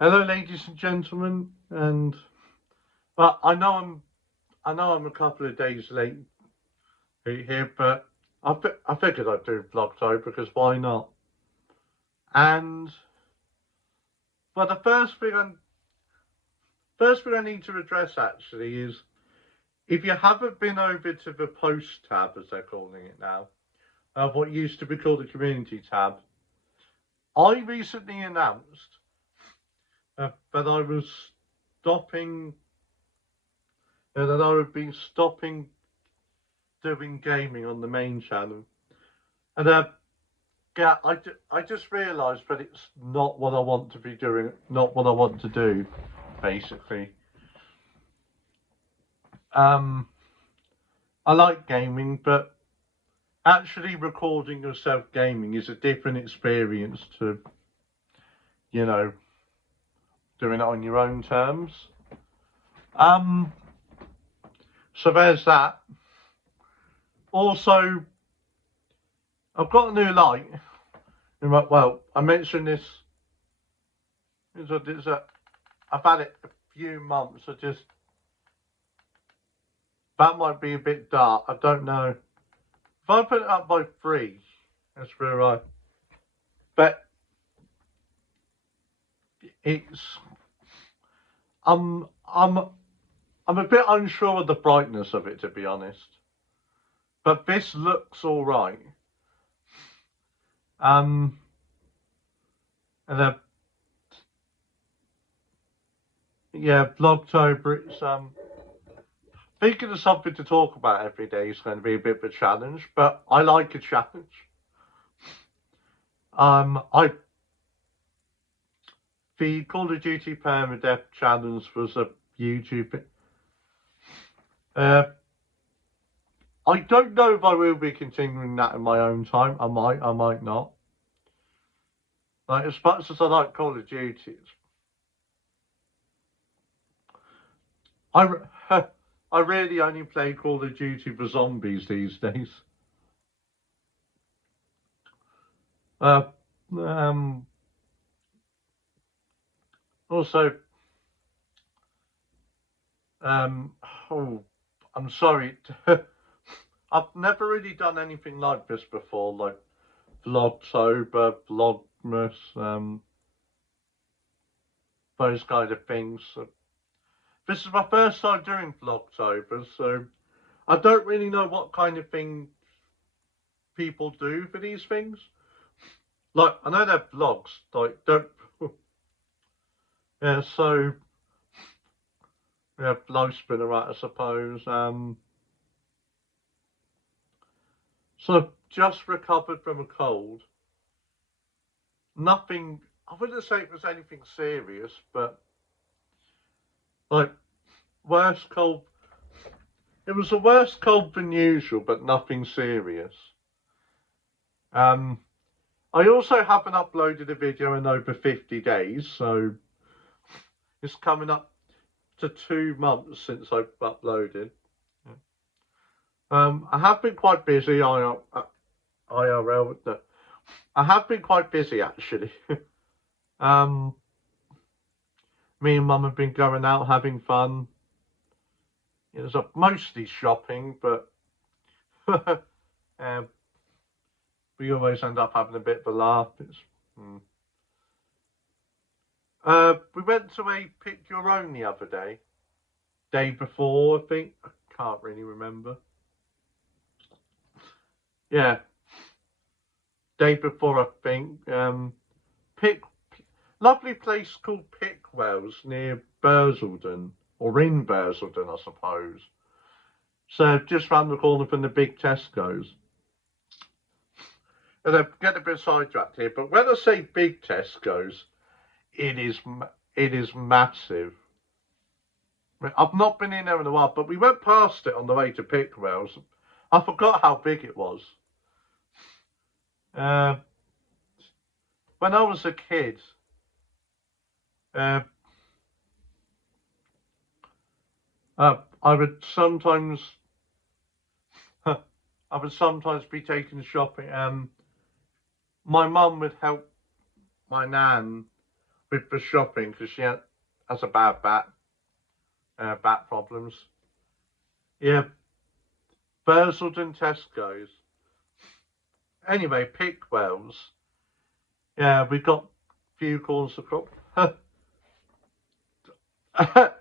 Hello, ladies and gentlemen, and well, I know I'm a couple of days late here, but I figured I'd do Vlogtober because why not? And well, the first thing I need to address actually is if you haven't been over to the post tab, as they're calling it now, of what used to be called the community tab, I recently announced that I was stopping, that I would be stopping doing gaming on the main channel. And yeah, I just realised that it's not what I want to be doing, not what I want to do, basically. Um, I like gaming, but actually recording yourself gaming is a different experience to, you know, doing it on your own terms. Um, so there's that. Also, I've got a new light. Well, I mentioned this. I've had it a few months. That might be a bit dark. I don't know. If I put it up by 3, that's very right. But it's I'm I'm I'm a bit unsure of the brightness of it, to be honest. But this looks all right. Um, and yeah, Vlogtober. It's thinking of something to talk about every day is going to be a bit of a challenge, but I like a challenge. I The Call of Duty Permadeath challenge was a YouTube. Uh, I don't know if I will be continuing that in my own time. I might not. Like as much as I like Call of Duty, I I really only play Call of Duty for zombies these days. Uh, um, also, um, oh, I'm sorry. I've never really done anything like this before, like Vlogtober, Vlogmas, those kind of things. So this is my first time doing Vlogtober, so I don't really know what kind of thing people do for these things. Like I know they're vlogs, like don't yeah, so yeah, blow spinner right, I suppose. So I've just recovered from a cold. Nothing I wouldn't say it was anything serious, but like worse cold it was a worse cold than usual, but nothing serious. Um I also haven't uploaded a video in over 50 days, so it's coming up to 2 months since I've uploaded. I have been quite busy. IRL. No, I have been quite busy actually. um, Me and Mum have been going out having fun. It was mostly shopping, but um, we always end up having a bit of a laugh. Hmm. We went to a pick your own the other day. Day before, I think. I can't really remember. Yeah, day before, I think. Pick Lovely place called Pickwells near Bursledon, or in Bursledon, I suppose. So just round the corner from the big Tesco's. And I'm getting a bit sidetracked here, but when I say big Tesco's, it is it is massive. I've not been in there in a while, but we went past it on the way to Pickwells. I forgot how big it was. Uh, when I was a kid, uh, I would sometimes I would sometimes be taken shopping. My mum would help my nan with the shopping because she has a bad back problems. Yeah, Bursald Tesco's. Anyway, Pickwell's. Yeah, we got few corners of crop.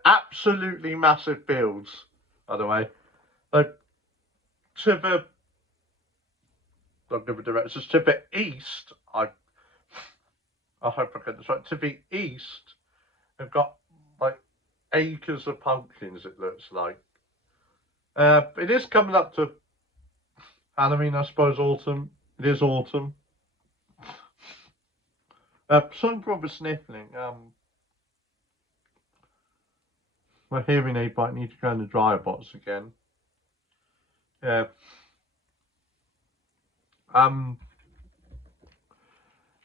Absolutely massive fields, by the way. To the directions to the east, I hope I get this right. To the east, they've got like acres of pumpkins. It looks like. It is coming up to Halloween, I suppose. Autumn. It is autumn. Some probably sniffling. My hearing aid might need to go in the dryer box again. Yeah.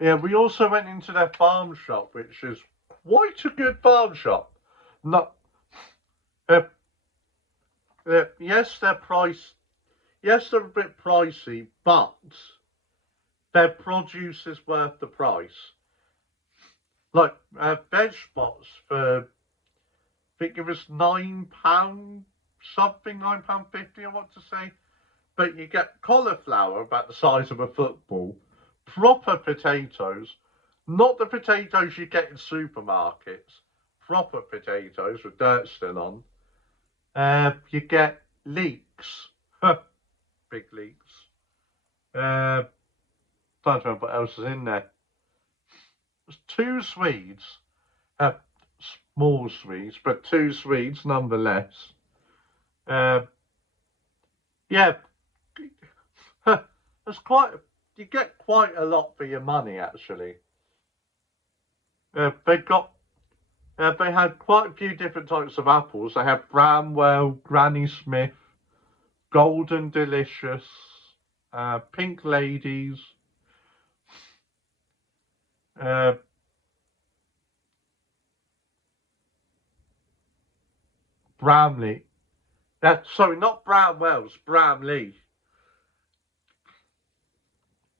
Yeah, we also went into their farm shop, which is quite a good farm shop. Not, yes, they're price. Yes, they're a bit pricey, but their produce is worth the price. Like veg spots for, I think it was £9 something, £9.50. I want to say, but you get cauliflower about the size of a football, proper potatoes, not the potatoes you get in supermarkets, proper potatoes with dirt still on. You get leeks, big leeks. Don't remember what else is in there. There's 2 Swedes, small Swedes, but 2 Swedes nonetheless. Yeah, there's you get quite a lot for your money actually. They had quite a few different types of apples. They had Bramwell, Granny Smith, Golden Delicious, Pink Ladies, Bramley. Sorry, not Bramwell's, Bramley.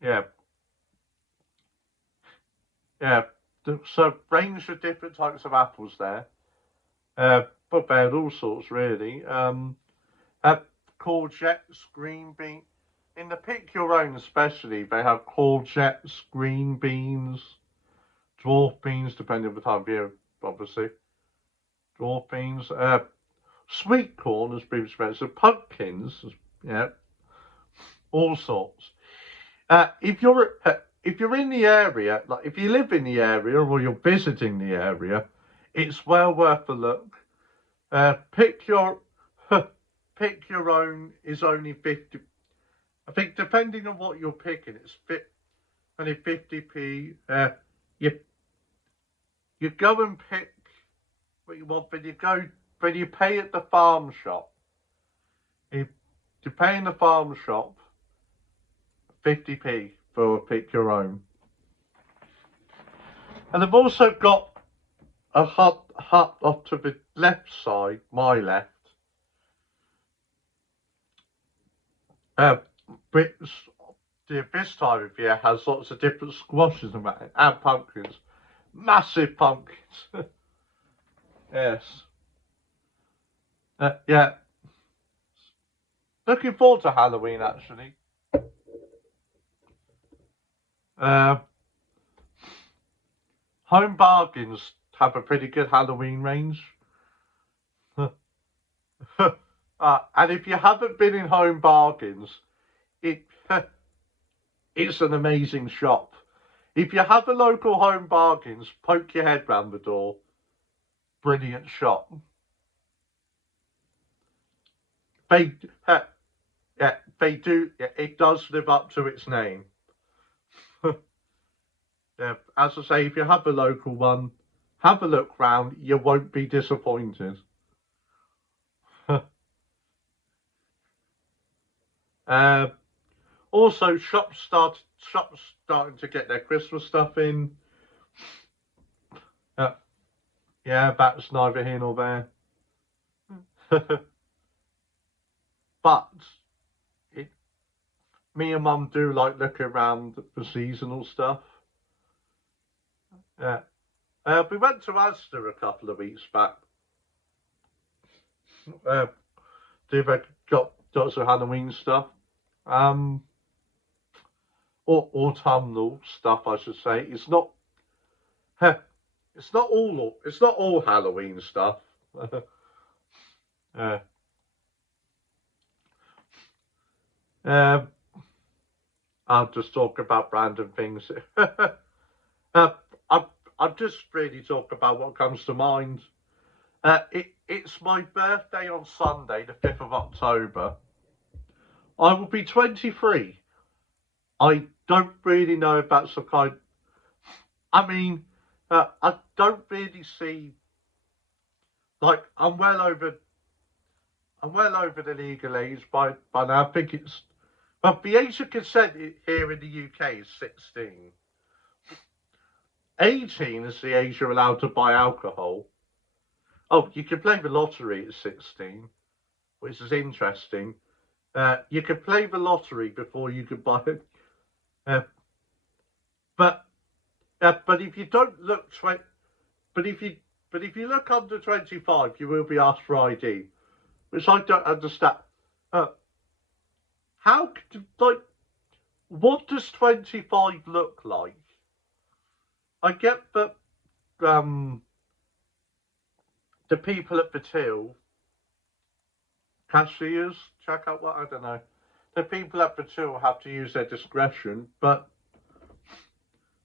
Yeah. Yeah. So range of different types of apples there. But they had all sorts really. Courgettes, green bean. In the pick your own especially, they have courgettes, green beans, dwarf beans, depending on the time of year, obviously. Dwarf beans, sweet corn has been expensive, pumpkins, yeah, all sorts. If you're in the area, like if you live in the area or you're visiting the area, it's well worth a look. Pick your own is only 50. I think depending on what you're picking, it's only 50p. You go and pick what you want, but you pay at the farm shop. You pay in the farm shop 50p for a pick your own. And I've also got a hut off to the left side, my left. This time of year has lots of different squashes and pumpkins. Massive pumpkins. Yes. Yeah. Looking forward to Halloween, actually. Home Bargains have a pretty good Halloween range. And if you haven't been in Home Bargains, it's an amazing shop. If you have a local Home Bargains, poke your head round the door. Brilliant shop. They do. Yeah, it does live up to its name. Yeah, as I say, if you have a local one, have a look round. You won't be disappointed. Also, shops starting to get their Christmas stuff in. Yeah, that's neither here nor there. But me and Mum do like looking around for seasonal stuff. We went to Asda a couple of weeks back. They've got some Halloween stuff. Or autumnal stuff, I should say. It's not all Halloween stuff. uh, um, I'll just talk about random things. uh, I'll just really talk about what comes to mind. It's my birthday on Sunday, the 5th of October. I will be 23. I don't really know if that's some kind. I mean, I don't really see. Like, I'm well over the legal age by now. I think it's. But the age of consent here in the UK is 16. 18 is the age you're allowed to buy alcohol. Oh, you can play the lottery at 16, which is interesting. You can play the lottery before you can buy it. But if you don't look but if you look under 25, you will be asked for ID, which I don't understand. How like what does 25 look like? I get that the people at the till, cashiers, check out what I don't know. The people at the till have to use their discretion, but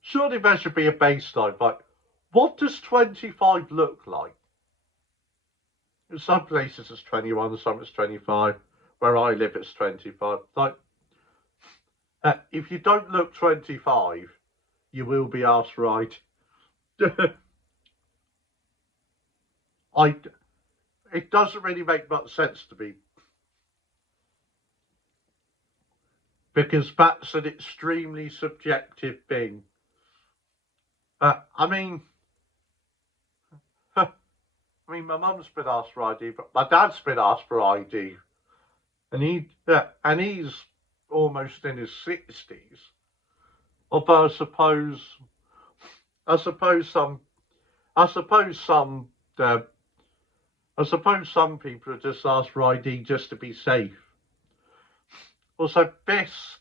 surely there should be a baseline. Like, what does 25 look like? In some places it's 21, some it's 25. Where I live, it's 25. Like, if you don't look 25, you will be asked right. It doesn't really make much sense to me, because that's an extremely subjective thing. I mean, my mum's been asked for ID, but my dad's been asked for ID, and he's almost in his 60s. Although I suppose some people are just asked for ID just to be safe. Also, this,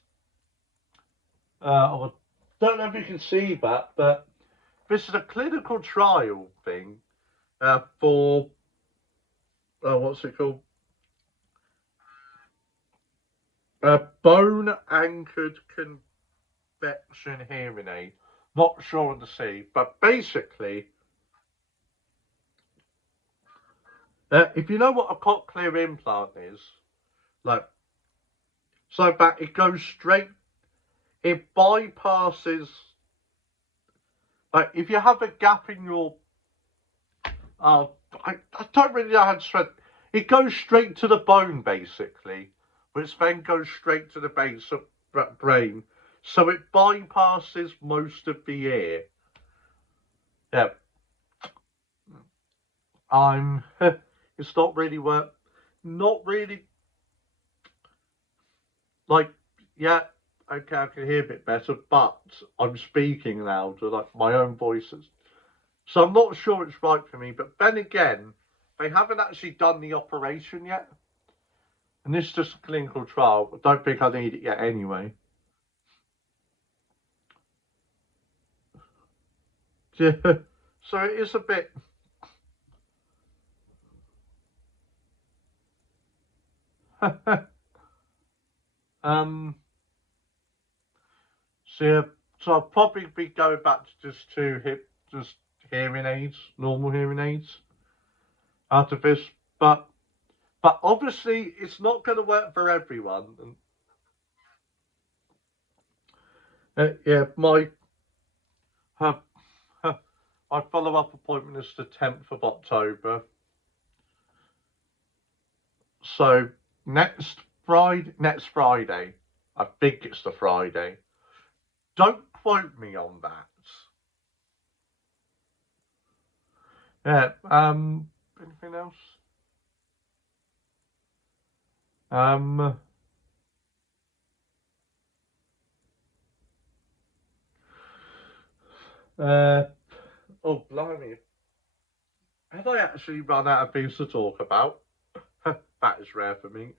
I don't know if you can see that, but this is a clinical trial thing for, what's it called? Bone-anchored convection hearing aid. Not sure on the C, but basically, if you know what a cochlear implant is, like, so that it goes straight, it bypasses, like, if you have a gap in your, I don't really know how to say it goes straight to the bone, basically, which then goes straight to the base of the brain, so it bypasses most of the ear. Yeah. It's not really like, yeah, okay, I can hear a bit better, but I'm speaking louder, like my own voices. So I'm not sure it's right for me, but then again, they haven't actually done the operation yet. And this is just a clinical trial. I don't think I need it yet anyway. Yeah. So it is a bit. So I'll probably be going back to just hearing aids, normal hearing aids, out of this. But obviously, it's not going to work for everyone. And, yeah, my follow-up appointment is the 10th of October. So next Friday, I think it's the Friday. Don't quote me on that. Yeah. Anything else? Oh, blimey. Have I actually run out of things to talk about? That is rare for me.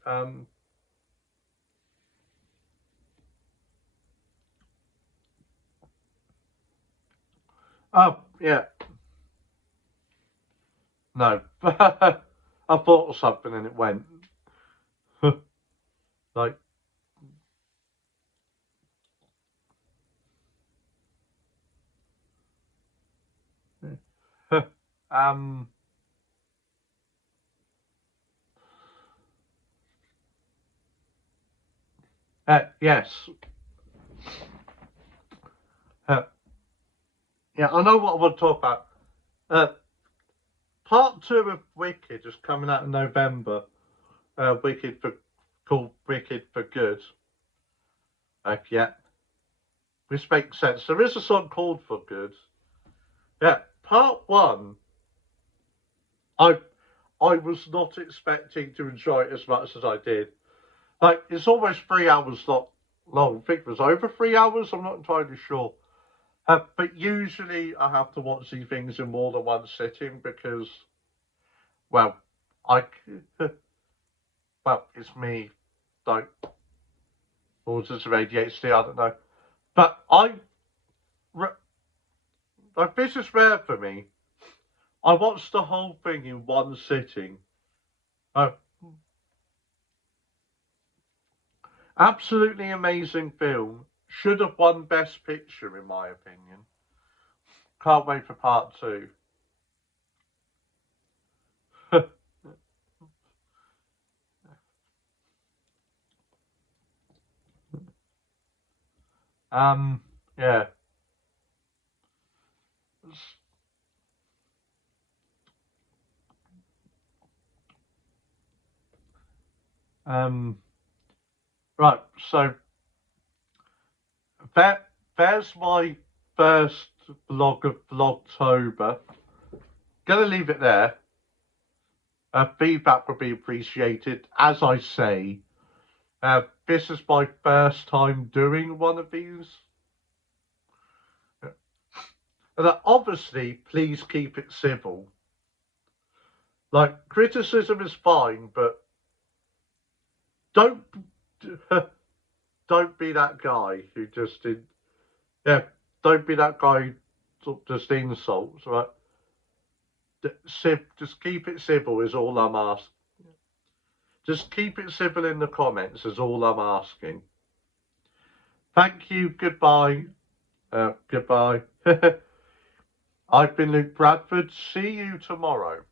Oh, yeah. No. I thought of something and it went. Like, um, yes. Yeah, I know what I want to talk about. Uh, part 2 of Wicked is coming out in November. Wicked for called Wicked for Good. Yeah, which makes sense. There is a song called For Good. Yeah, part 1. I I was not expecting to enjoy it as much as I did. Like, it's almost 3 hours long. I think it was over 3 hours. I'm not entirely sure. But usually I have to watch these things in more than one sitting because, well, I well, it's me. Like, or just ADHD, I don't know. But like, this is rare for me. I watched the whole thing in one sitting. Uh, Absolutely amazing film. Should have won Best Picture, in my opinion. Can't wait for part 2. Yeah. Um, right. So there's my first vlog of Vlogtober. Gonna leave it there. Feedback would be appreciated. As I say, this is my first time doing one of these. And obviously, please keep it civil. Like, criticism is fine, but don't don't be that guy who just did. Yeah, don't be that guy who just insults, right? Just keep it civil is all I'm asking. Just keep it civil in the comments is all I'm asking. Thank you. Goodbye. Goodbye. I've been Luke Bradford. See you tomorrow.